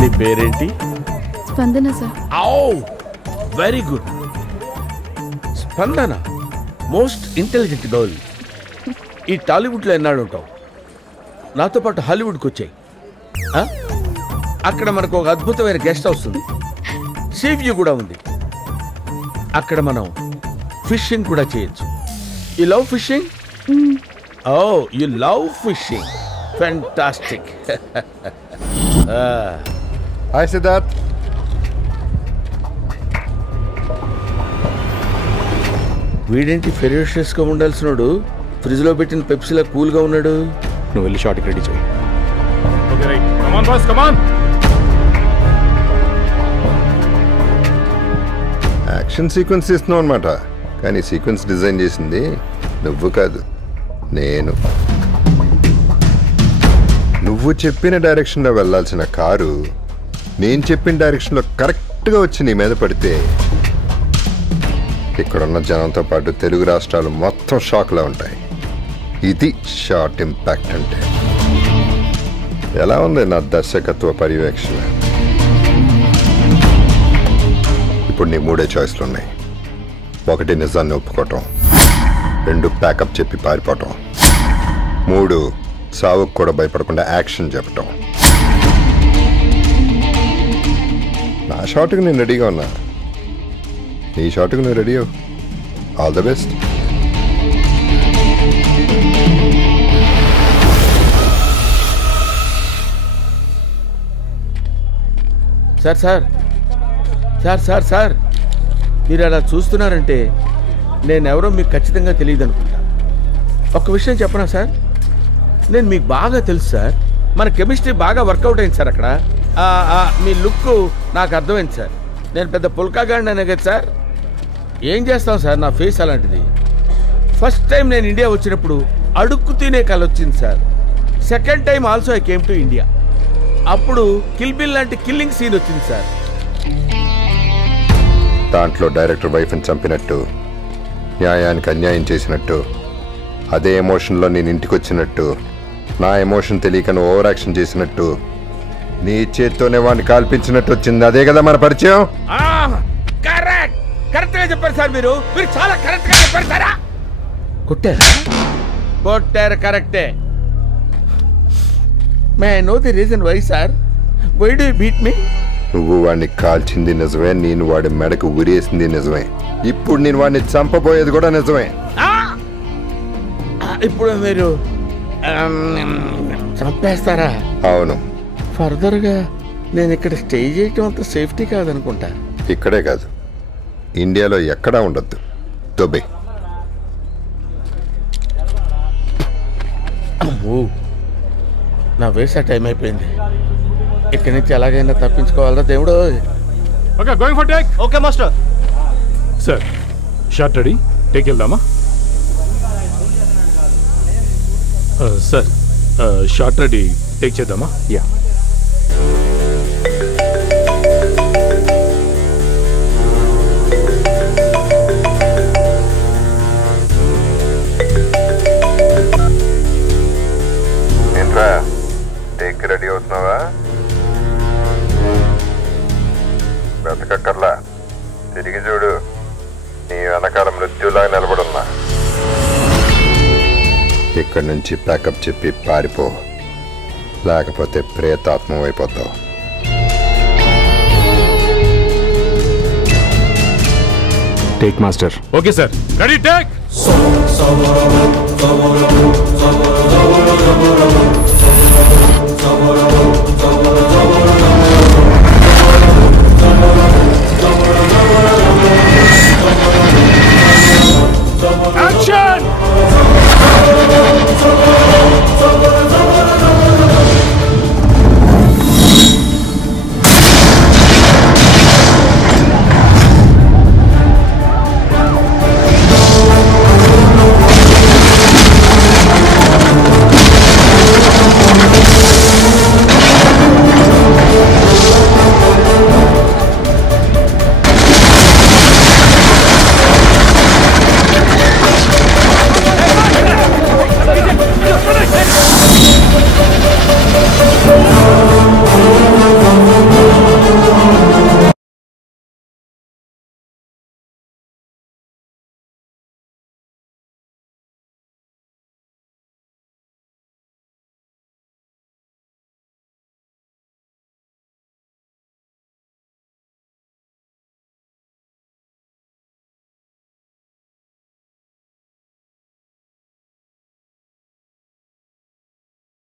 నీ పేరేంటి? స్పందన సార్. Very good. స్పందన మోస్ట్ ఇంటెలిజెంట్ గర్ల్. ఈ టాలీవుడ్లో ఎన్నాడు ఉంటావు? నాతో పాటు హాలీవుడ్కి వచ్చాయి. అక్కడ మనకు ఒక అద్భుతమైన గెస్ట్ హౌస్ ఉంది, సీ వ్యూ కూడా ఉంది. అక్కడ మనం ఫిషింగ్ కూడా చేయొచ్చు. You love fishing? You love fishing. Fantastic. Hi Siddharth. వీడేంటి ఫెరోషియస్గా ఉండాల్సినోడు ఫ్రిడ్జ్లో పెట్టిన పెప్సీలా కూల్గా ఉన్నాడు? నువ్వు వెళ్ళి షార్ట్కి రెడీ చేయి. యాక్షన్ సీక్వెన్స్ ఇస్తున్నావు అనమాట, కానీ సీక్వెన్స్ డిజైన్ చేసింది నువ్వు కాదు, నేను. నువ్వు చెప్పిన డైరెక్షన్లో వెళ్ళాల్సిన కారు నేను చెప్పిన డైరెక్షన్లో కరెక్ట్గా వచ్చి నీ మీద పడితే ఇక్కడున్న జనంతో పాటు తెలుగు రాష్ట్రాలు మొత్తం షాక్లో ఉంటాయి. ఇది షార్ట్ ఇంపాక్ట్ అంటే. ఎలా ఉంది నా దర్శకత్వ పర్యవేక్షణ? ఇప్పుడు నీ 3 చాయిస్లు ఉన్నాయి. 1 నిజాన్ని ఒప్పుకోవటం, 2 ప్యాకప్ చెప్పి పారిపోవటం, 3 సావుకు కూడా భయపడకుండా యాక్షన్ చెప్పటం. నా షాట్కి నేను రెడీగా ఉన్నా, నీ షాట్కి నువ్వు ready. All the best. Sir sir sir sir sir మీరు అలా చూస్తున్నారంటే నేనెవరో మీకు ఖచ్చితంగా తెలియదు అనుకుంటా. ఒక విషయం చెప్పనా సార్, నేను మీకు బాగా తెలుసు సార్. మన కెమిస్ట్రీ బాగా వర్కౌట్ అయింది సార్. అక్కడ మీ లుక్ నాకు అర్థమైంది సార్. నేను పెద్ద పుల్కాగాడిని అనే కదా సార్. ఏం చేస్తాం సార్, నా ఫేస్ అలాంటిది. ఫస్ట్ టైం నేను ఇండియా వచ్చినప్పుడు అడుక్కు తినే కళ వచ్చింది sir. Second time also I came to India. అప్పుడు కిల్ బిల్ లాంటి కిల్లింగ్ సీన్ వచ్చింది సార్. దాంట్లో డైరెక్టర్ వైఫ్ని చంపినట్టు, న్యాయానికి అన్యాయం చేసినట్టు, అదే ఎమోషన్లో నేను ఇంటికి వచ్చినట్టు, నా ఎమోషన్ తెలియక నువ్వు ఓవర్ యాక్షన్ చేసినట్టు, నీ చేత్తోనే వాడిని కాల్పించినట్టు వచ్చింది. అదే కదా మన పరిచయం. కరెక్ట్ గా చెప్పారు సార్. మీరు చాలా కరెక్ట్ గా చెప్పారు సారా. కొట్టారు కరెక్టే. May I know the reason why sir? Why do you beat me? నువ్వు వాడిని కాల్చింది నిజమే, నేను వాడి మెడకు ఉరేసింది నిజమే, ఇప్పుడు నేను వాడిని చంపబోయేది కూడా నిజమే. ఇప్పుడు మీరు చంపేస్తారా? అవును. ఫర్దర్గా నేను ఇక్కడ స్టే చేయటం అంత సేఫ్టీ కాదనుకుంటా. ఇక్కడే కాదు, ఇండియాలో ఎక్కడా ఉండొద్దు. దుబాయ్. నా వేసా టైం అయిపోయింది. ఇక్కడి నుంచి ఎలాగైనా తప్పించుకోవాలా దేవుడు. Okay, going for take. Okay master. Sir short ready, take వెళ్దామా? సార్ షార్ట్ రెడీ, టేక్ చేద్దామా? యా. ఏంట్రా టేక్ రెడీ అవుతున్నావా? బ్రతకక్కర్లా, తిరిగి చూడు, నీ వెనకాల మృత్యులా నిలబడున్నా. ఇక్కడి నుంచి ప్యాకప్ చెప్పి పారిపో, లేకపోతే ప్రేతాత్మం అయిపోతావు. Take master. Okay sir, ready take. Action!